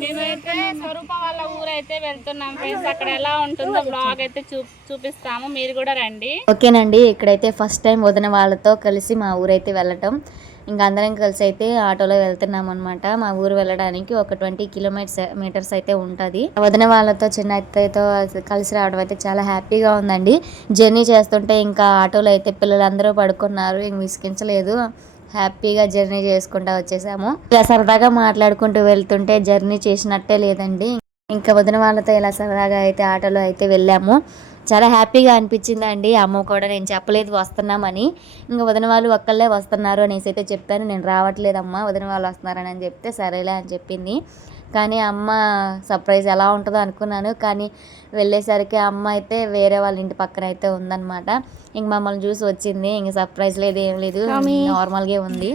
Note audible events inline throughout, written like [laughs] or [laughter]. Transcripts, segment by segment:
మేమైతే స్వరూప వాళ్ళ ఊరైతే వెళ్తున్నాం ఫ్రెండ్స్ అక్కడ ఎలా ఉంటుందో బ్లాగ్ అయితే చూ చూపిస్తాము. మీరు కూడా రండి. ఓకేనండి. ఇక్కడైతే ఫస్ట్ టైం వదిన వాళ్ళతో కలిసి మా ఊరైతే వెళ్ళటం. ఇంకా అందరం కలిసి అయితే ఆటోలో వెళ్తున్నాం అనమాట మా ఊరు వెళ్ళడానికి ఒక ట్వంటీ కిలోమీటర్స్ మీటర్స్ అయితే ఉంటుంది. వదిన వాళ్ళతో చిన్న అత్తయ్యతో కలిసి రావడం అయితే చాలా హ్యాపీగా ఉందండి. జర్నీ చేస్తుంటే ఇంకా ఆటోలో అయితే పిల్లలందరూ పడుకున్నారు. ఇంక విసిగించలేదు. హ్యాపీగా జర్నీ చేసుకుంటా వచ్చేసాము. ఇలా సరదాగా మాట్లాడుకుంటూ వెళ్తుంటే జర్నీ చేసినట్టే లేదండి. ఇంకా వదిన వాళ్ళతో ఇలా సరదాగా అయితే ఆటోలో అయితే వెళ్ళాము. చాలా హ్యాపీగా అనిపించింది అండి అమ్మ కూడా నేను చెప్పలేదు వస్తున్నామని. ఇంకా వదిన వాళ్ళు ఒక్కళ్ళే వస్తున్నారు అనేసి అయితే చెప్పాను. నేను రావట్లేదమ్మా వదిన వాళ్ళు వస్తున్నారని అని చెప్తే సరేలే అని చెప్పింది. కానీ అమ్మ సర్ప్రైజ్ ఎలా ఉంటుందో అనుకున్నాను కానీ వెళ్ళేసరికి అమ్మ అయితే వేరే వాళ్ళ ఇంటి పక్కన అయితే ఉందన్నమాట. ఇంక మమ్మల్ని చూసి వచ్చింది ఇంక సర్ప్రైజ్ లేదు ఏం లేదు నార్మల్గా ఉంది.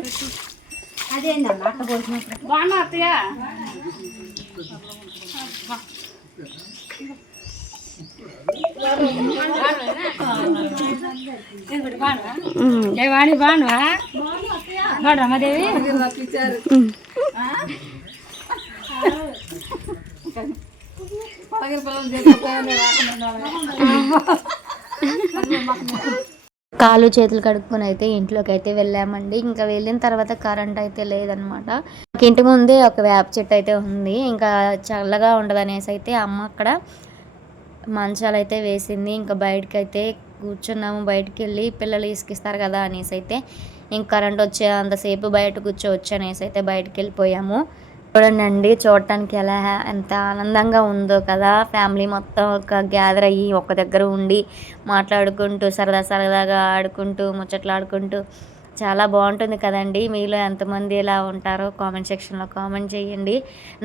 వాణి బానువా బాడు రమాదేవి కాళ్ళు చేతులు కడుక్కొని అయితే ఇంట్లోకి అయితే వెళ్ళామండి. ఇంకా వెళ్ళిన తర్వాత కరెంట్ అయితే లేదనమాట ఇంటి ముందే ఒక వేప చెట్టు అయితే ఉంది. ఇంకా చల్లగా ఉండదు అనేసి అయితే అమ్మ అక్కడ మంచాలు అయితే వేసింది. ఇంకా బయటకు అయితే కూర్చున్నాము. బయటికి వెళ్ళి పిల్లలు ఇసుకిస్తారు కదా అనేసి అయితే ఇంకా కరెంట్ వచ్చే అంతసేపు బయట కూర్చోవచ్చు అనేసి అయితే బయటకు వెళ్ళిపోయాము. చూడండి చూడటానికి ఎలా ఎంత ఆనందంగా ఉందో కదా. ఫ్యామిలీ మొత్తం ఒక గ్యాదర్ అయ్యి ఒక దగ్గర ఉండి మాట్లాడుకుంటూ సరదా సరదాగా ఆడుకుంటూ ముచ్చట్లు ఆడుకుంటూ చాలా బాగుంటుంది కదండి. మీలో ఎంతమంది ఇలా ఉంటారో కామెంట్ సెక్షన్లో కామెంట్ చేయండి.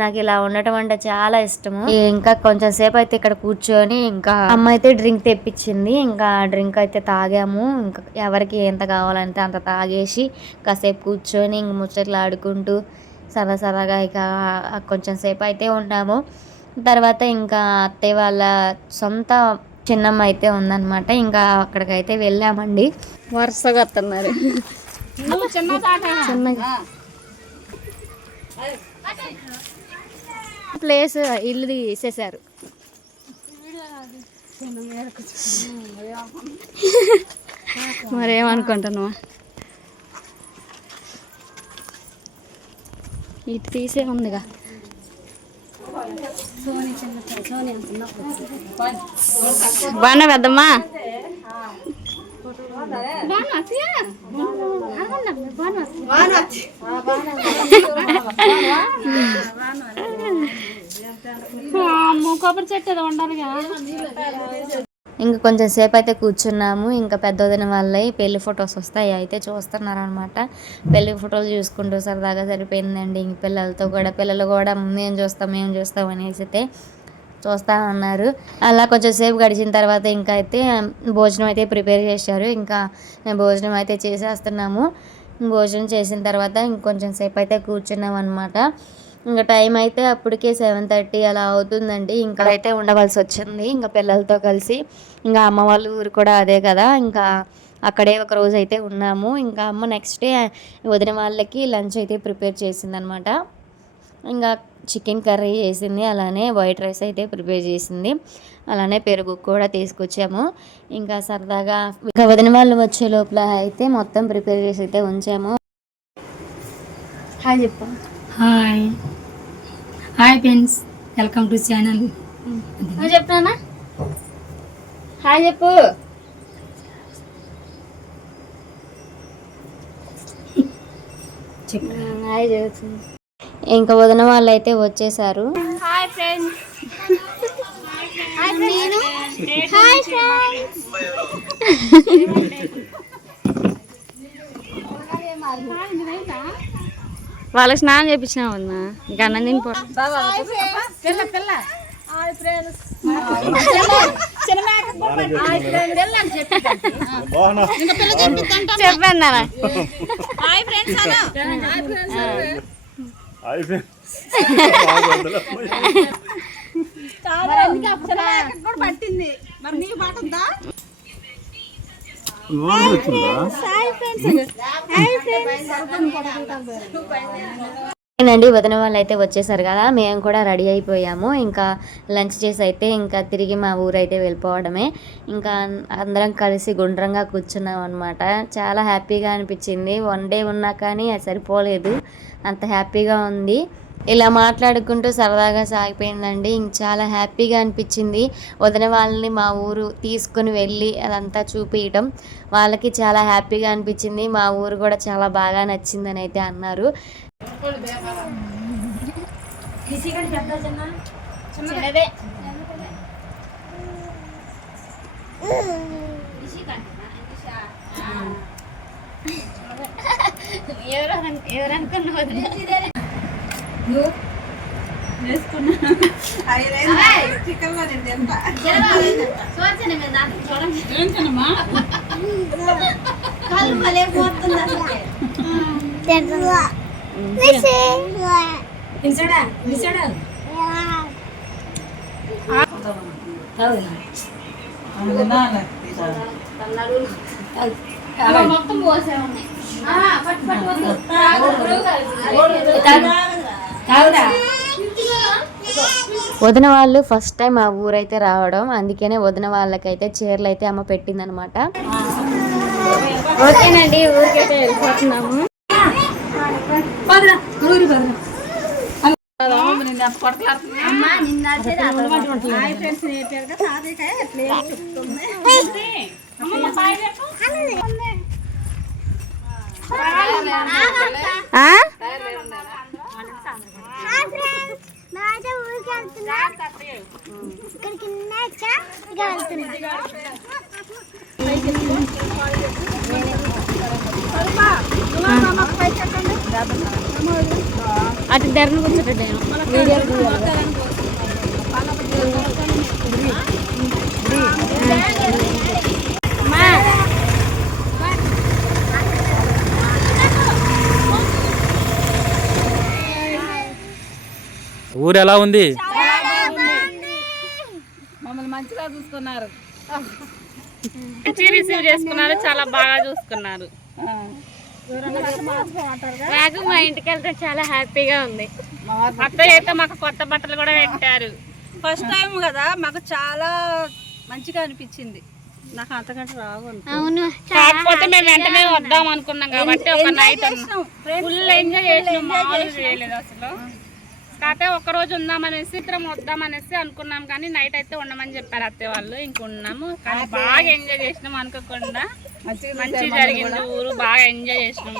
నాకు ఇలా ఉండటం అంటే చాలా ఇష్టము. ఇంకా కొంచెం సేపు అయితే ఇక్కడ కూర్చొని ఇంకా అమ్మ అయితే డ్రింక్ తెప్పించింది. ఇంకా డ్రింక్ అయితే తాగాము. ఇంకా ఎవరికి ఎంత కావాలంటే అంత తాగేసి కాసేపు కూర్చొని ఇంక ముచ్చట్లు ఆడుకుంటూ సరదా సరదాగా ఇక కొంచెం సేపు అయితే ఉన్నాము తర్వాత ఇంకా అత్తయ్య వాళ్ళ సొంత చిన్నమ్మ అయితే ఉందన్నమాట. ఇంకా అక్కడికైతే వెళ్ళామండి. వరుసగా వస్తున్నారు ప్లేస్ ఇల్లు తీసేశారు. [laughs] మరేమనుకుంటున్నావా? ఇటు తీసే ఉందిగా. బాగా పెద్దమ్మా? కొబ్బరి చెట్టు ఏదో ఉండాలిగా. ఇంకా కొంచెం సేపు అయితే కూర్చున్నాము. ఇంకా పెద్ద వదిన వాళ్ళవి పెళ్ళి ఫొటోస్ వస్తాయి. అయితే చూస్తున్నారు అనమాట పెళ్ళి ఫోటోలు చూసుకుంటూ సరదాగా సరిపోయిందండి. ఇంక పిల్లలతో కూడా పిల్లలు కూడా మేము చూస్తాం మేము చూస్తాం అనేసి అయితే చూస్తా ఉన్నారు అలా కొంచెం సేపు గడిచిన తర్వాత ఇంకా అయితే భోజనం అయితే ప్రిపేర్ చేశారు. ఇంకా మేము భోజనం అయితే చేసేస్తున్నాము. భోజనం చేసిన తర్వాత ఇంకొంచెం సేపు అయితే కూర్చున్నాం అనమాట ఇంకా టైం అయితే అప్పటికే సెవెన్ థర్టీ అలా అవుతుందండి. ఇంకా అయితే ఉండవలసి వచ్చింది. ఇంకా పిల్లలతో కలిసి ఇంకా అమ్మ వాళ్ళ ఊరు కూడా అదే కదా. ఇంకా అక్కడే ఒక రోజు అయితే ఉన్నాము. ఇంకా అమ్మ నెక్స్ట్ డే వదిన వాళ్ళకి లంచ్ అయితే ప్రిపేర్ చేసిందనమాట. ఇంకా చికెన్ కర్రీ చేసింది. అలానే వైట్ రైస్ అయితే ప్రిపేర్ చేసింది. అలానే పెరుగు కూడా తీసుకొచ్చాము. ఇంకా సరదాగా ఇంకా వదిన వాళ్ళు వచ్చే లోపల అయితే మొత్తం ప్రిపేర్ చేసి అయితే ఉంచాము. హాయ్ చెప్పు. Hi hi friends welcome to channel చెప్తానా హాయ్ చెప్పు. హాయ్ చెప్తుంది ఇంకా వదిన వాళ్ళు అయితే వచ్చేసారు హాయ్ [laughs] ఫ్రెండ్స్ వాళ్ళకి స్నానం చేయించినా ఉందా ఇక అన్నం తినిపో. చెప్పాను నాన్న హాయ్ ఫ్రెండ్స్ అను పట్టింది మరి నీకు పట్టుందా ఓకేనండి వదిన వాళ్ళు అయితే వచ్చేసారు కదా మేము కూడా రెడీ అయిపోయాము. ఇంకా లంచ్ చేసి అయితే ఇంకా తిరిగి మా ఊరు అయితే వెళ్ళిపోవడమే. ఇంకా అందరం కలిసి గుండ్రంగా కూర్చున్నాం అనమాట చాలా హ్యాపీగా అనిపించింది. వన్ డే ఉన్నా కానీ అది సరిపోలేదు. అంత హ్యాపీగా ఉంది. ఇలా మాట్లాడుకుంటూ సరదాగా సాగిపోయిందండి. ఇంక చాలా హ్యాపీగా అనిపించింది. వదిన వాళ్ళని మా ఊరు తీసుకుని వెళ్ళి అదంతా చూపించడం వాళ్ళకి చాలా హ్యాపీగా అనిపించింది. మా ఊరు కూడా చాలా బాగా నచ్చిందని అయితే అన్నారు. మొత్తం పోసే ఉన్నాయి పట్టు పట్టు వదిన వాళ్ళు ఫస్ట్ టైం మా ఊరైతే రావడం అందుకనే వదిన వాళ్ళకైతే చీరలు అయితే అమ్మ పెట్టిందనమాట. ఓకేనండి ఊరికైతే వెళ్ళిపోతున్నాము. ఆ? అటు ధరను కూర్చోటట్టు వీడియో ఊరు ఎలా ఉంది? మంచి రిసీవ్ చేసుకున్నారు చాలా బాగా చూసుకున్నారు. నాకు మా ఇంటికి వెళ్తే చాలా హ్యాపీగా ఉంది. అత్తయ్య అయితే మాకు కొత్త బట్టలు కూడా పెట్టారు. ఫస్ట్ టైం కదా మాకు చాలా మంచిగా అనిపించింది. నాకు అంతకంటే రావు. అవును కాకపోతే మేము వెంటనే వద్దాం అనుకున్నాం కాబట్టి ఒక నైట్ ఫుల్ ఎంజాయ్ చేసినాం. మామూలుగా చేయలేదు అసలు. కాకపోతే ఒక రోజు ఉందామనేసి ఇద్దరం వద్దామనేసి అనుకున్నాం కానీ నైట్ అయితే ఉండమని చెప్పారు అత్తయ్య వాళ్ళు. ఇంక ఉన్నాము. కానీ బాగా ఎంజాయ్ చేసినాం అనుకోకుండా. మంచి జరిగింది ఊరు బాగా ఎంజాయ్ చేసినాం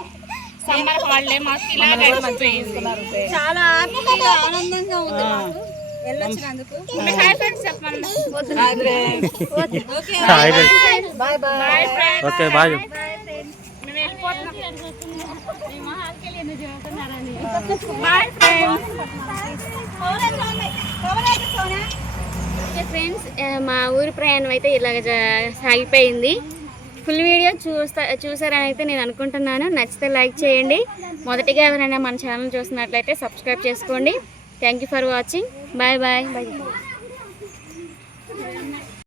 సమ్మర్ హాలిడే మాకు ఇలా గడిచిపోయింది చాలా హ్యాపీగా ఆనందంగా ఉంది మాకు. వెళ్ళొచ్చినందుకు. చెప్పండి. Bye bye friends okay bye మేము వెళ్ళిపోతున్నాం. బాయ్ ఫ్రెండ్స్ ఓకే ఫ్రెండ్స్ ఆ, మా ఊరి ప్రయాణం అయితే ఇలాగ జ- సాగిపోయింది. ఫుల్ వీడియో చూస్తా చూసారని అయితే నేను అనుకుంటున్నాను. నచ్చితే లైక్ చేయండి. మొదటిగా ఎవరైనా మన ఛానల్ చూసినట్లయితే సబ్స్క్రైబ్ చేసుకోండి. Thank you for watching bye bye bye